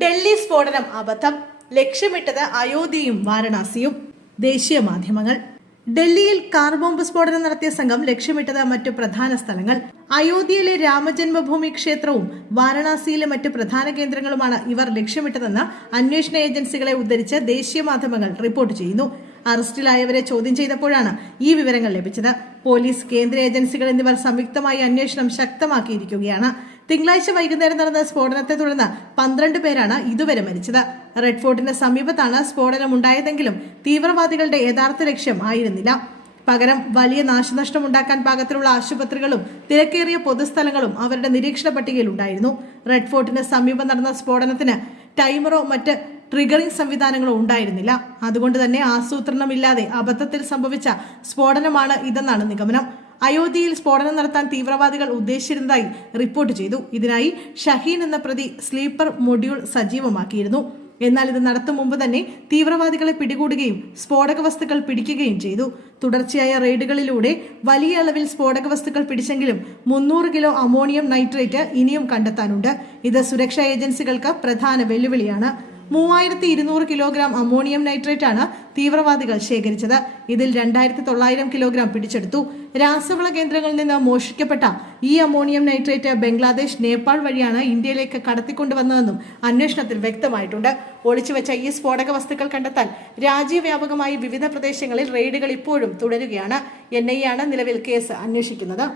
ഡൽഹി സ്ഫോടനം അബദ്ധം, ലക്ഷ്യമിട്ടത് അയോധ്യയും വാരണാസിയും. ദേശീയ മാധ്യമങ്ങൾ. ഡൽഹിയിൽ കാർ ബോംബ് സ്ഫോടനം നടത്തിയ സംഘം ലക്ഷ്യമിട്ടത് മറ്റു പ്രധാന സ്ഥലങ്ങൾ. അയോധ്യയിലെ രാമജന്മഭൂമി ക്ഷേത്രവും വാരണാസിയിലെ മറ്റു പ്രധാന കേന്ദ്രങ്ങളുമാണ് ഇവർ ലക്ഷ്യമിട്ടതെന്ന് അന്വേഷണ ഏജൻസികളെ ഉദ്ധരിച്ച് ദേശീയ മാധ്യമങ്ങൾ റിപ്പോർട്ട് ചെയ്യുന്നു. അറസ്റ്റിലായവരെ ചോദ്യം ചെയ്തപ്പോഴാണ് ഈ വിവരങ്ങൾ ലഭിച്ചത്. പോലീസ്, കേന്ദ്ര ഏജൻസികൾ എന്നിവർ സംയുക്തമായി അന്വേഷണം ശക്തമാക്കിയിരിക്കുകയാണ്. തിങ്കളാഴ്ച വൈകുന്നേരം നടന്ന സ്ഫോടനത്തെ തുടർന്ന് 12 പേരാണ് ഇതുവരെ മരിച്ചത്. റെഡ് ഫോർട്ടിന് സമീപത്താണ് സ്ഫോടനം ഉണ്ടായതെങ്കിലും തീവ്രവാദികളുടെ യഥാർത്ഥ ലക്ഷ്യം ആയിരുന്നില്ല. പകരം വലിയ നാശനഷ്ടം ഉണ്ടാക്കാൻ പാകത്തിലുള്ള ആശുപത്രികളും തിരക്കേറിയ പൊതുസ്ഥലങ്ങളും അവരുടെ നിരീക്ഷണ പട്ടികയിൽ ഉണ്ടായിരുന്നു. റെഡ് ഫോർട്ടിന് സമീപം നടന്ന സ്ഫോടനത്തിന് ടൈമറോ മറ്റ് ട്രിഗറിംഗ് സംവിധാനങ്ങളോ ഉണ്ടായിരുന്നില്ല. അതുകൊണ്ട് തന്നെ ആസൂത്രണമില്ലാതെ അബദ്ധത്തിൽ സംഭവിച്ച സ്ഫോടനമാണ് ഇതെന്നാണ് നിഗമനം. അയോധ്യയിൽ സ്ഫോടനം നടത്താൻ തീവ്രവാദികൾ ഉദ്ദേശിച്ചിരുന്നതായി റിപ്പോർട്ട് ചെയ്തു. ഇതിനായി ഷഹീൻ എന്ന പ്രതി സ്ലീപ്പർ മൊഡ്യൂൾ സജീവമാക്കിയിരുന്നു. എന്നാൽ ഇത് നടത്തും മുമ്പ് തന്നെ തീവ്രവാദികളെ പിടികൂടുകയും സ്ഫോടക വസ്തുക്കൾ പിടിക്കുകയും ചെയ്തു. തുടർച്ചയായ റെയ്ഡുകളിലൂടെ വലിയ അളവിൽ സ്ഫോടക വസ്തുക്കൾ പിടിച്ചെങ്കിലും 300 കിലോ അമോണിയം നൈട്രേറ്റ് ഇനിയും കണ്ടെത്താനുണ്ട്. ഇത് സുരക്ഷാ ഏജൻസികൾക്ക് പ്രധാന വെല്ലുവിളിയാണ്. 3200 കിലോഗ്രാം അമോണിയം നൈട്രേറ്റ് ആണ് തീവ്രവാദികൾ ശേഖരിച്ചത്. ഇതിൽ 2900 കിലോഗ്രാം പിടിച്ചെടുത്തു. രാസവള കേന്ദ്രങ്ങളിൽ നിന്ന് മോഷ്ടിക്കപ്പെട്ട ഈ അമോണിയം നൈട്രേറ്റ് ബംഗ്ലാദേശ്, നേപ്പാൾ വഴിയാണ് ഇന്ത്യയിലേക്ക് കടത്തിക്കൊണ്ടുവന്നതെന്നും അന്വേഷണത്തിൽ വ്യക്തമായിട്ടുണ്ട്. ഒളിച്ചുവെച്ച ഈ സ്ഫോടക വസ്തുക്കൾ കണ്ടെത്താൻ രാജ്യവ്യാപകമായി വിവിധ പ്രദേശങ്ങളിൽ റെയ്ഡുകൾ ഇപ്പോഴും തുടരുകയാണ്. NIA ആണ് നിലവിൽ കേസ് അന്വേഷിക്കുന്നത്.